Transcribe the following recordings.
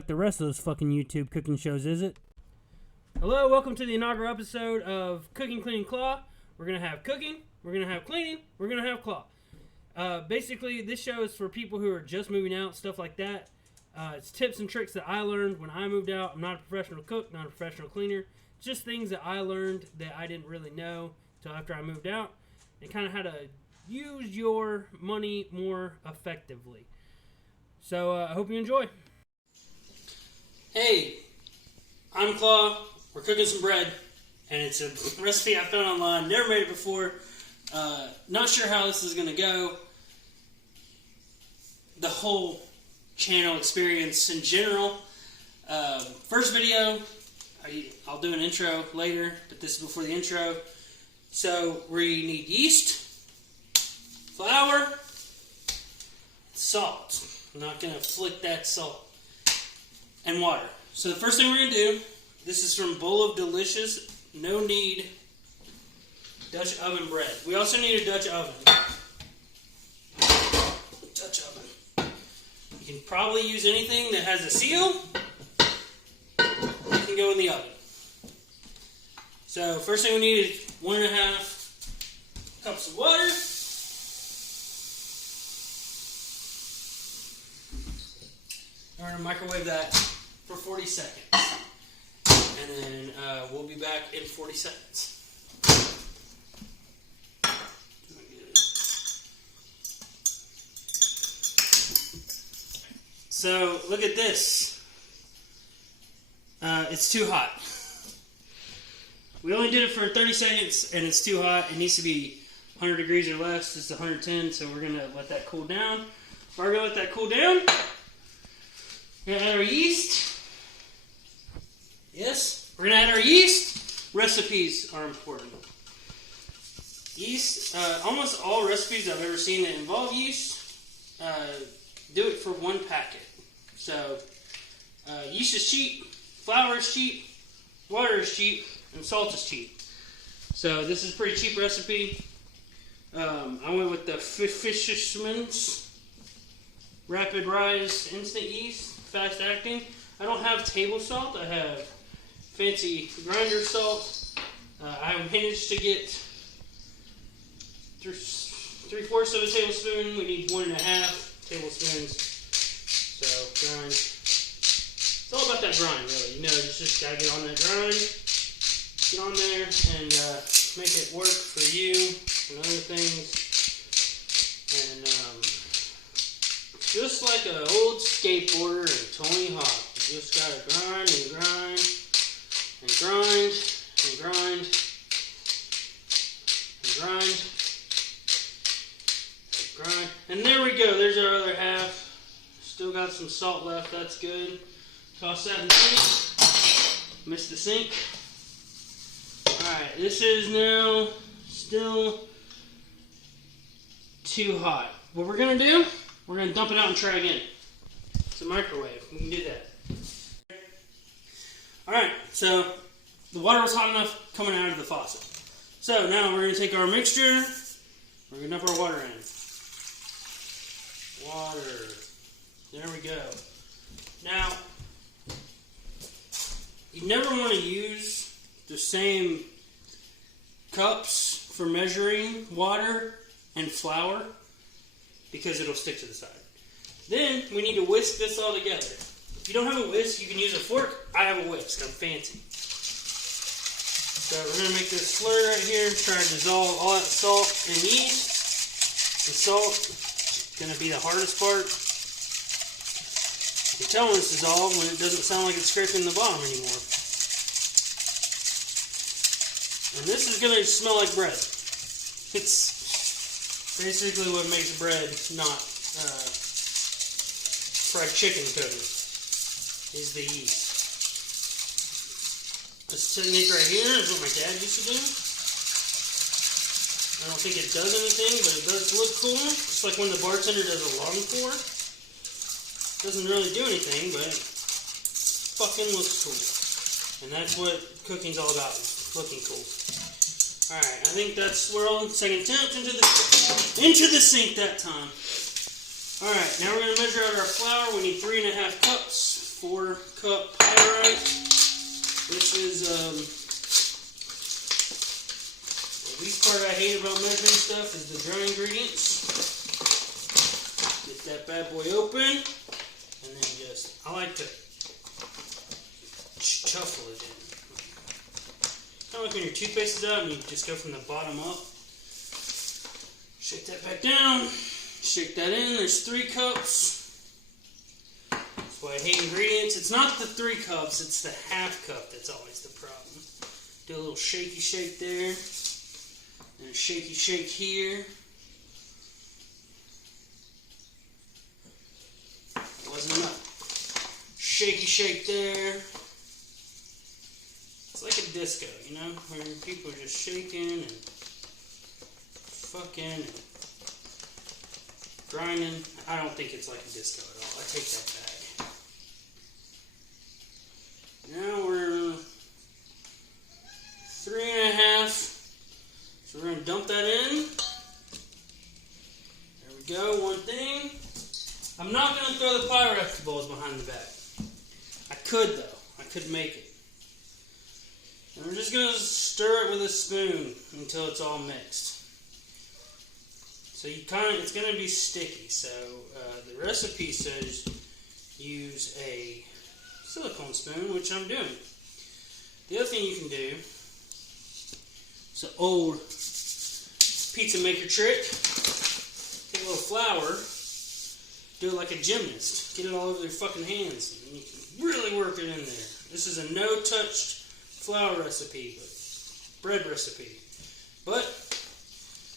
like the rest of those fucking YouTube cooking shows, is it? Hello, welcome to the inaugural episode of Cooking, Cleaning, Claw. We're going to have cooking, we're going to have cleaning, we're going to have claw. Basically, this show is for people who are just moving out, stuff like that. It's tips and tricks that I learned when I moved out. I'm not a professional cook, not a professional cleaner. Just things that I learned that I didn't really know until after I moved out. And kind of how to use your money more effectively. So, I hope you enjoy. Hey, I'm Claw. We're cooking some bread. And it's a recipe I found online. Never made it before. Not sure how this is going to go. The whole channel experience in general. First video, I'll do an intro later, but this is before the intro. So we need yeast, flour, salt. I'm not going to flick that salt. And water. So the first thing we're going to do, this is from Bowl of Delicious, no Knead, Dutch oven bread. We also need a Dutch oven. Dutch oven. You can probably use anything that has a seal. It can go in the oven. So first thing we need is 1.5 cups of water. We're going to microwave that for 40 seconds. And then we'll be back in 40 seconds. So, look at this. It's too hot. We only did it for 30 seconds, and it's too hot. It needs to be 100 degrees or less. It's 110, so we're going to let that cool down. We're going to let that cool down. We're going to add our yeast. Yes, we're going to add our yeast. Recipes are important. Yeast, almost all recipes I've ever seen that involve yeast, do it for one packet. So, yeast is cheap, flour is cheap, water is cheap, and salt is cheap. So this is a pretty cheap recipe. I went with the Fisherman's Rapid Rise Instant Yeast, fast acting. I don't have table salt, I have fancy grinder salt. I managed to get 3/4 of a tablespoon. We need 1.5 tablespoons. So grind. It's all about that grind, really. You know, you just gotta get on that grind. Get on there and make it work for you and other things. And just like an old skateboarder and Tony Hawk, you just gotta grind and grind and grind and grind and grind and grind. And there we go. There's our other half. Still got some salt left. That's good. Toss that in the sink. Missed the sink. Alright, this is now still too hot. What we're going to do, we're going to dump it out and try again. It's a microwave. We can do that. Alright, so the water was hot enough coming out of the faucet. So now we're going to take our mixture. We're going to dump our water in. Water. There we go. Now, you never want to use the same cups for measuring water and flour because it'll stick to the side. Then we need to whisk this all together. If you don't have a whisk, you can use a fork. I have a whisk. I'm fancy. So we're going to make this slurry right here. Try to dissolve all that salt and yeast. The salt is going to be the hardest part. You can tell when it's dissolved when it doesn't sound like it's scraping the bottom anymore. And this is going to smell like bread. It's basically what makes bread not fried chicken cooking, is the yeast. This technique right here is what my dad used to do. I don't think it does anything, but it does look cool. It's like when the bartender does a long pour. Doesn't really do anything, but it fucking looks cool. And that's what cooking's all about, is looking cool. Alright, I think that's swirled. Second attempt into the sink that time. Alright, now we're going to measure out our flour. We need 3.5 cups. 4-cup pyrite. This is the least part I hate about measuring stuff is the dry ingredients. Get that bad boy open, and then I like to shuffle it in. Kind of like when your toothpaste is out and you just go from the bottom up. Shake that back down. Shake that in. There's 3 cups. That's why I hate ingredients. It's not the 3 cups, it's the half cup that's always the problem. Do a little shaky shake there. And a shaky shake here. Wasn't enough. Shaky shake there. It's like a disco, you know, where people are just shaking and fucking and grinding. I don't think it's like a disco at all. I take that back. Now we're 3.5. So we're going to dump that in. There we go, one thing. I'm not going to throw the Pyrex balls behind the back. I could though. I could make it. And we're just going to stir it with a spoon until it's all mixed. So it's going to be sticky. So the recipe says use a silicone spoon, which I'm doing. The other thing you can do, it's an old pizza maker trick. Take a little flour, do it like a gymnast. Get it all over your fucking hands. And you can really work it in there. This is a no-touch flour recipe, but bread recipe. But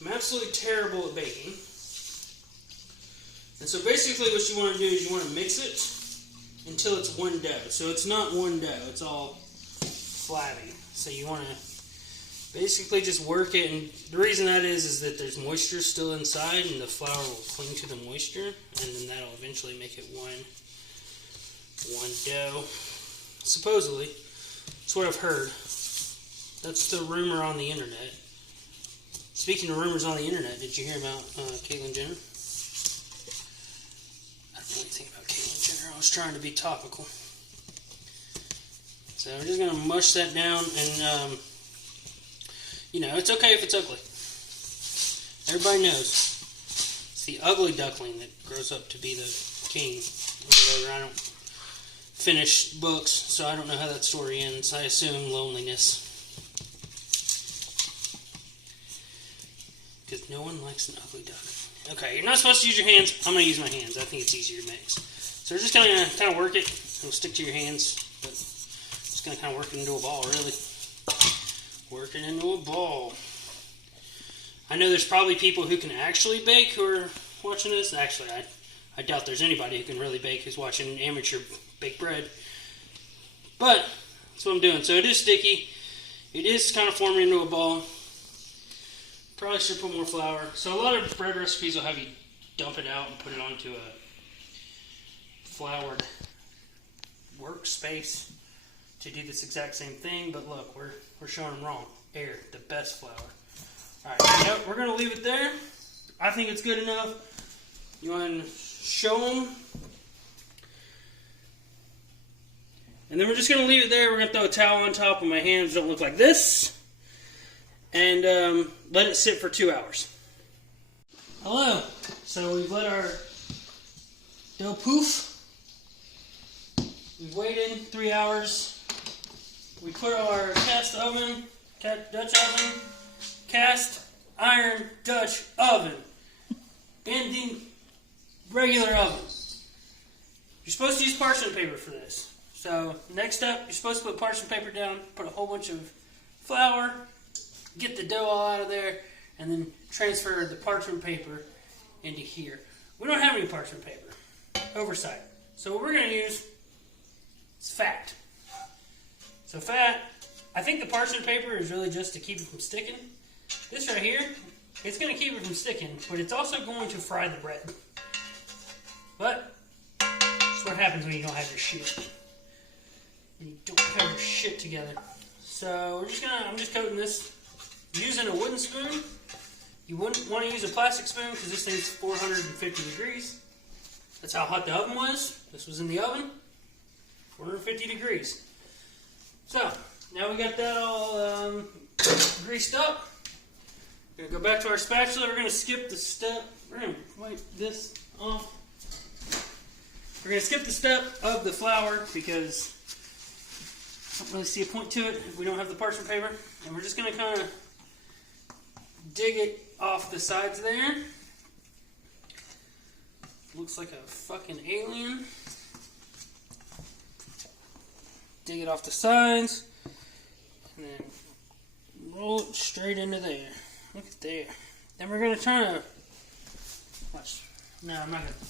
I'm absolutely terrible at baking. And so basically what you want to do is you want to mix it until it's one dough. So it's not one dough, it's all flabby. So you want to basically just work it, and the reason that is that there's moisture still inside and the flour will cling to the moisture, and then that'll eventually make it one dough. Supposedly. That's what I've heard. That's the rumor on the internet. Speaking of rumors on the internet, did you hear about Caitlyn Jenner? I don't really think about Caitlyn Jenner. I was trying to be topical. So we're just going to mush that down, and you know, it's okay if it's ugly. Everybody knows. It's the ugly duckling that grows up to be the king. Or whatever. I don't finish books, so I don't know how that story ends. I assume loneliness. Because no one likes an ugly duck. Okay, you're not supposed to use your hands. I'm going to use my hands. I think it's easier to mix. So we're just going to kind of work it. It'll stick to your hands, but just going to kind of work it into a ball, really. Work it into a ball. I know there's probably people who can actually bake who are watching this. Actually, I doubt there's anybody who can really bake who's watching amateur bake bread. But that's what I'm doing. So it is sticky. It is kind of forming into a ball. Probably should put more flour. So a lot of bread recipes will have you dump it out and put it onto a floured workspace to do this exact same thing. But look, we're showing them wrong. Air, the best flour. Alright, yep, we're going to leave it there. I think it's good enough. You want to show them. And then we're just going to leave it there. We're going to throw a towel on top and my hands don't look like this. And let it sit for 2 hours. Hello. So we've let our dough poof. We've waited 3 hours. We put our cast iron Dutch oven in the regular oven. You're supposed to use parchment paper for this. So next up, you're supposed to put parchment paper down, put a whole bunch of flour, get the dough all out of there, and then transfer the parchment paper into here. We don't have any parchment paper. Oversight. So what we're going to use is fat. So fat, I think the parchment paper is really just to keep it from sticking. This right here, it's going to keep it from sticking, but it's also going to fry the bread. But that's what happens when you don't have your shit. When you don't have your shit together. So I'm just coating this using a wooden spoon. You wouldn't want to use a plastic spoon because this thing's 450 degrees. That's how hot the oven was. This was in the oven. 450 degrees. So, now we got that all greased up. We're going to go back to our spatula. We're going to skip the step. We're going to wipe this off. We're going to skip the step of the flour because I don't really see a point to it if we don't have the parchment paper. And we're just going to kind of dig it off the sides there. Looks like a fucking alien. Dig it off the sides. And then roll it straight into there. Look at there. Then we're going to try to... Watch. No, I'm not going to...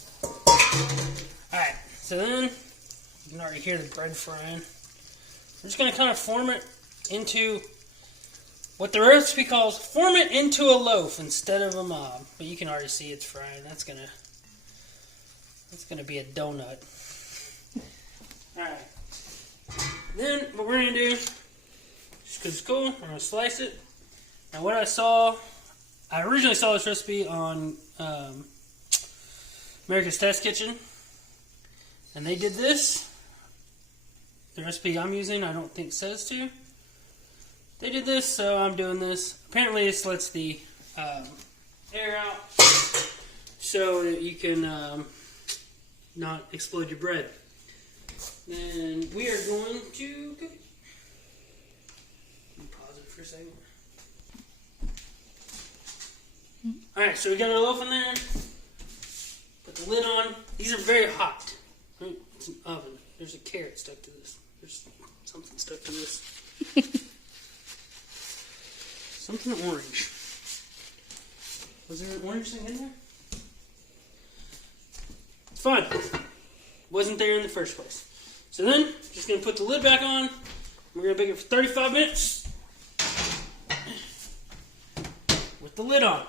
Alright, so then you can already hear the bread frying. We're just going to kind of form it into what the recipe calls form it into a loaf instead of a mob. But you can already see it's frying. That's gonna be a donut. Alright. Then what we're going to do, just because it's cool, we're going to slice it. Now what I originally saw this recipe on America's Test Kitchen. And they did this. The recipe I'm using, I don't think says to. They did this, so I'm doing this. Apparently this lets the air out so that you can not explode your bread. Then we are going to cook it. Let me pause it for a second. Alright, so we got our loaf in there. Put the lid on. These are very hot. It's an oven. There's a carrot stuck to this. There's something stuck to this. Something orange. Was there an orange thing in there? It's fine. Wasn't there in the first place. So then, just going to put the lid back on. We're going to bake it for 35 minutes. With the lid on.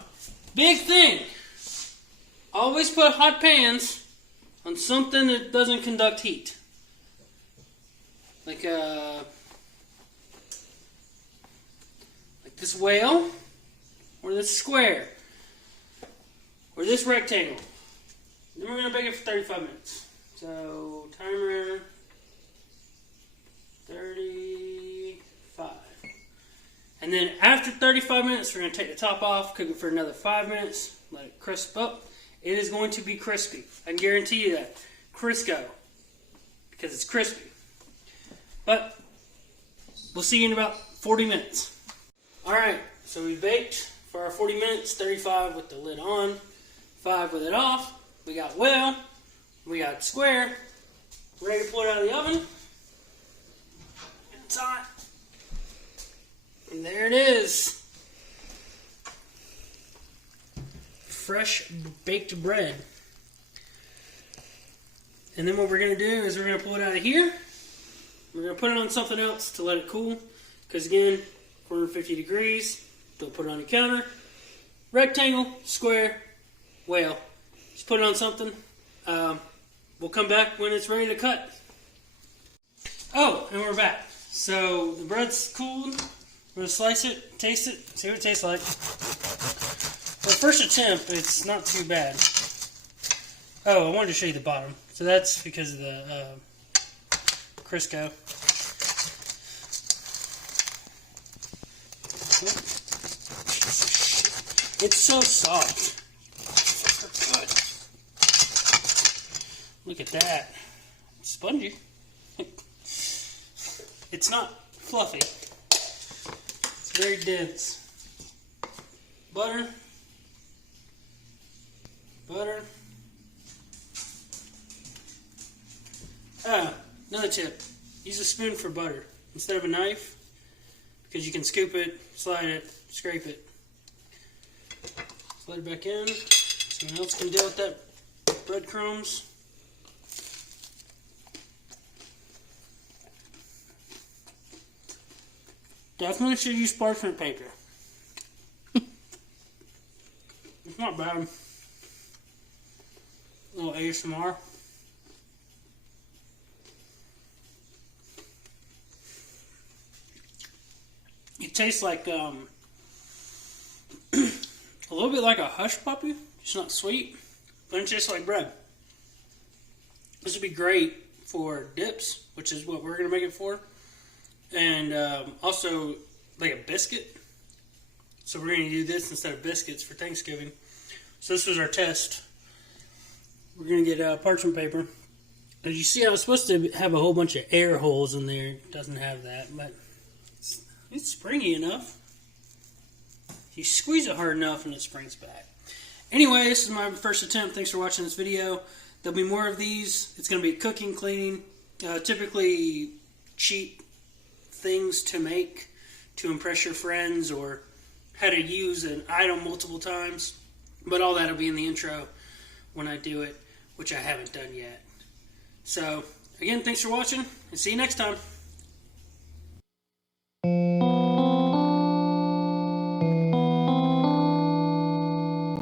Big thing. Always put hot pans on something that doesn't conduct heat. Like this whale, or this square, or this rectangle. Then we're going to bake it for 35 minutes. So, timer 35. And then after 35 minutes, we're going to take the top off, cook it for another 5 minutes, let it crisp up. It is going to be crispy. I can guarantee you that. Crisco. Because it's crispy. But, we'll see you in about 40 minutes. Alright, so we baked for our 40 minutes, 35 with the lid on, 5 with it off. We got whale, we got square, ready to pull it out of the oven. It's hot. And there it is. Fresh baked bread. And then what we're going to do is we're going to pull it out of here. We're going to put it on something else to let it cool. Because again, 450 degrees. Don't put it on the counter. Rectangle, square, whale. Just put it on something. We'll come back when it's ready to cut. Oh, and we're back. So the bread's cooled. We're going to slice it, taste it, see what it tastes like. For the first attempt, it's not too bad. Oh, I wanted to show you the bottom. So that's because of the Crisco. It's so soft. Look at that. It's spongy. It's not fluffy. It's very dense. Butter. Butter. Another tip. Use a spoon for butter instead of a knife because you can scoop it, slide it, scrape it. Slide it back in. Someone else can deal with that breadcrumbs. Definitely should use parchment paper. It's not bad. A little ASMR. It tastes like a little bit like a hush puppy. It's not sweet, but it tastes like bread. This would be great for dips, which is what we're going to make it for. And also like a biscuit. So we're going to do this instead of biscuits for Thanksgiving. So this was our test. We're going to get parchment paper. As you see, I was supposed to have a whole bunch of air holes in there. It doesn't have that, but it's springy enough. You squeeze it hard enough and it springs back. Anyway, this is my first attempt. Thanks for watching this video. There'll be more of these. It's going to be cooking, cleaning, typically cheap things to make to impress your friends, or how to use an item multiple times. But all that will be in the intro when I do it, which I haven't done yet. So, again, thanks for watching, and see you next time.